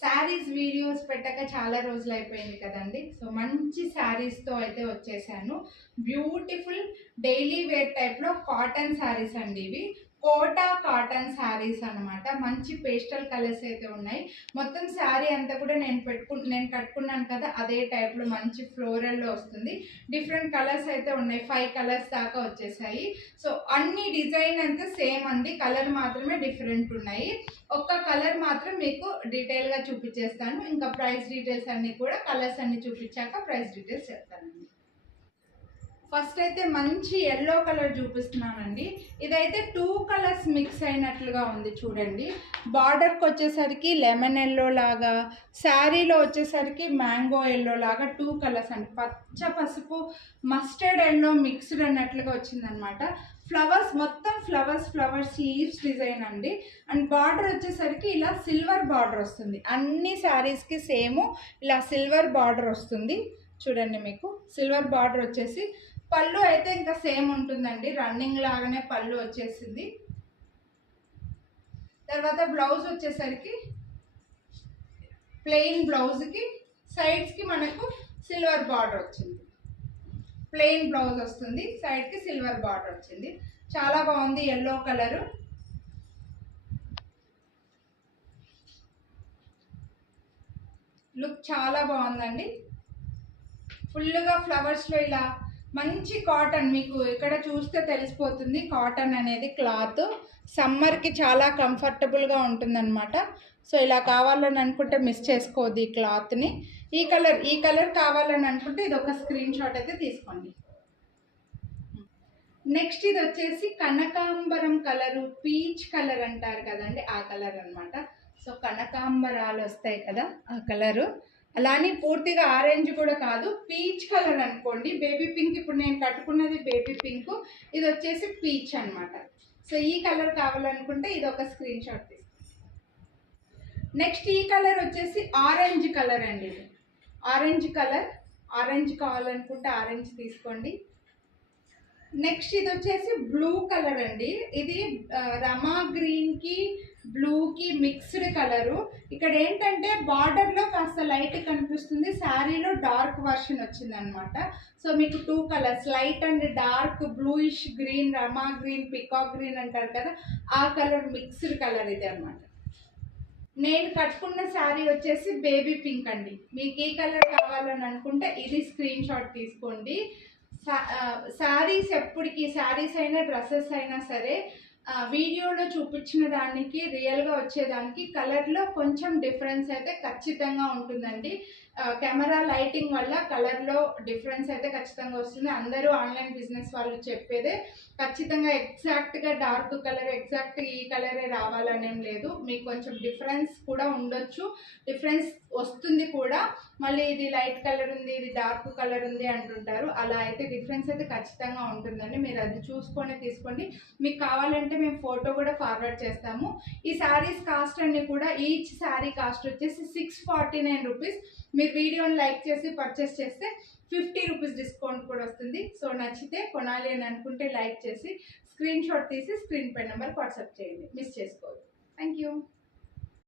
Saris videos పెట్టక చాలా రోజులు అయిపోయింది కదండి. సో మంచి శారీస్తో అయితే వచ్చేసాను. బ్యూటిఫుల్ డైలీ వేర్ టైప్లో కాటన్ శారీస్ అండి ఇవి. కోటా కాటన్ శారీస్ అనమాట. మంచి పేస్టల్ కలర్స్ అయితే ఉన్నాయి. మొత్తం శారీ అంతా కూడా నేను కట్టుకున్నాను కదా, అదే టైప్లో మంచి ఫ్లోరల్లో వస్తుంది. డిఫరెంట్ కలర్స్ అయితే ఉన్నాయి, 5 కలర్స్ దాకా వచ్చేసాయి. సో అన్ని డిజైన్ అంతా సేమ్ అండి, కలర్ మాత్రమే డిఫరెంట్ ఉన్నాయి. ఒక్క కలర్ మాత్రం మీకు డీటెయిల్గా చూపించేస్తాను. ఇంకా ప్రైస్ డీటెయిల్స్ అన్నీ కూడా కలర్స్ అన్ని చూపించాక ప్రైస్ డీటెయిల్స్ చెప్తానండి. ఫస్ట్ అయితే మంచి ఎల్లో కలర్ చూపిస్తున్నానండి. ఇదైతే 2 కలర్స్ మిక్స్ అయినట్లుగా ఉంది చూడండి. బార్డర్కి వచ్చేసరికి లెమన్ ఎల్లో లాగా, శారీలో వచ్చేసరికి మ్యాంగో ఎల్లో లాగా 2 కలర్స్ అండి. పచ్చ పసుపు మస్టర్డ్ ఎల్లో మిక్స్డ్ అన్నట్లుగా వచ్చిందనమాట. ఫ్లవర్స్ మొత్తం ఫ్లవర్స్ లీవ్స్ డిజైన్ అండి. అండ్ బార్డర్ వచ్చేసరికి ఇలా సిల్వర్ బార్డర్ వస్తుంది. అన్ని శారీస్కి సేమ్ ఇలా సిల్వర్ బార్డర్ వస్తుంది చూడండి. మీకు సిల్వర్ బార్డర్ వచ్చేసి పళ్ళు అయితే ఇంకా సేమ్ ఉంటుందండి, రన్నింగ్ లాగానే పళ్ళు వచ్చేసింది. తర్వాత బ్లౌజ్ వచ్చేసరికి ప్లెయిన్ బ్లౌజ్కి సైడ్స్కి మనకు సిల్వర్ బార్డర్ వచ్చింది. ప్లెయిన్ బ్లౌజ్ వస్తుంది, సైడ్కి సిల్వర్ బార్డర్ వచ్చింది. చాలా బాగుంది ఎల్లో కలరు. లుక్ చాలా బాగుందండి. ఫుల్గా ఫ్లవర్స్లో ఇలా మంచి కాటన్, మీకు ఇక్కడ చూస్తే తెలిసిపోతుంది కాటన్ అనేది క్లాత్. సమ్మర్కి చాలా కంఫర్టబుల్గా ఉంటుందన్నమాట. సో ఇలా కావాలని అనుకుంటే మిస్ చేసుకోవద్దు ఈ క్లాత్ని. ఈ కలర్ కావాలని అనుకుంటే ఇది ఒక స్క్రీన్ షాట్ అయితే తీసుకోండి. నెక్స్ట్ ఇది వచ్చేసి కనకాంబరం కలరు, పీచ్ కలర్ అంటారు కదండి, ఆ కలర్ అనమాట. సో కనకాంబరాలు వస్తాయి కదా ఆ కలరు. అలానే పూర్తిగా ఆరెంజ్ కూడా కాదు, పీచ్ కలర్ అనుకోండి. బేబీ పింక్, ఇప్పుడు నేను కట్టుకున్నది బేబీ పింక్, ఇది వచ్చేసి పీచ్ అనమాట. సో ఈ కలర్ కావాలనుకుంటే ఇది ఒక స్క్రీన్ షాట్ తీసుకోండి. నెక్స్ట్ ఈ కలర్ వచ్చేసి ఆరెంజ్ కలర్ అండి. ఇది ఆరెంజ్ కలర్, ఆరెంజ్ కావాలనుకుంటే ఆరెంజ్ తీసుకోండి. నెక్స్ట్ ఇది వచ్చేసి బ్లూ కలర్ అండి. ఇది రమా గ్రీన్కి బ్లూకి మిక్స్డ్ కలరు. ఇక్కడ ఏంటంటే బార్డర్లో కాస్త లైట్ కనిపిస్తుంది, శారీలో డార్క్ వర్షన్ వచ్చిందనమాట. సో మీకు 2 colours, light and dark, bluish green, Rama green, peacock green అంటారు కదా, ఆ కలర్ మిక్స్డ్ కలర్ ఇది అనమాట. నేను కట్టుకున్న శారీ వచ్చేసి బేబీ పింక్ అండి. మీకు ఈ కలర్ కావాలని అనుకుంటే ఇది స్క్రీన్ షాట్ తీసుకోండి. శారీస్ ఎప్పటికీ, శారీస్ అయినా డ్రెస్సెస్ అయినా సరే, వీడియోలో చూపించిన దానికి రియల్గా వచ్చేదానికి కలర్లో కొంచెం డిఫరెన్స్ అయితే ఖచ్చితంగా ఉంటుందండి. కెమెరా లైటింగ్ వల్ల కలర్లో డిఫరెన్స్ అయితే ఖచ్చితంగా వస్తుంది. అందరూ ఆన్లైన్ బిజినెస్ వాళ్ళు చెప్పేదే, ఖచ్చితంగా ఎగ్జాక్ట్గా డార్క్ కలర్, ఎగ్జాక్ట్ ఈ కలరే రావాలనేం లేదు. మీకు కొంచెం డిఫరెన్స్ కూడా ఉండొచ్చు, డిఫరెన్స్ వస్తుంది కూడా. మళ్ళీ ఇది లైట్ కలర్ ఉంది, ఇది డార్క్ కలర్ ఉంది అంటుంటారు. అలా అయితే డిఫరెన్స్ అయితే ఖచ్చితంగా ఉంటుందండి. మీరు అది చూసుకొని తీసుకోండి. మీకు కావాలంటే మేము ఫోటో కూడా ఫార్వర్డ్ చేస్తాము. ఈ శారీస్ కాస్ట్ అన్ని కూడా, ఈచ్ శారీ కాస్ట్ వచ్చేసి 649 రూపీస్. మీరు వీడియోని లైక్ చేసి పర్చేస్ చేస్తే 50 రూపీస్ డిస్కౌంట్ కూడా వస్తుంది. సో నచ్చితే కొనాలి అని అనుకుంటే లైక్ చేసి స్క్రీన్ షాట్ తీసి స్క్రీన్ పై నెంబర్ వాట్సాప్ చేయండి, మిస్ చేసుకోవద్దు. Thank you.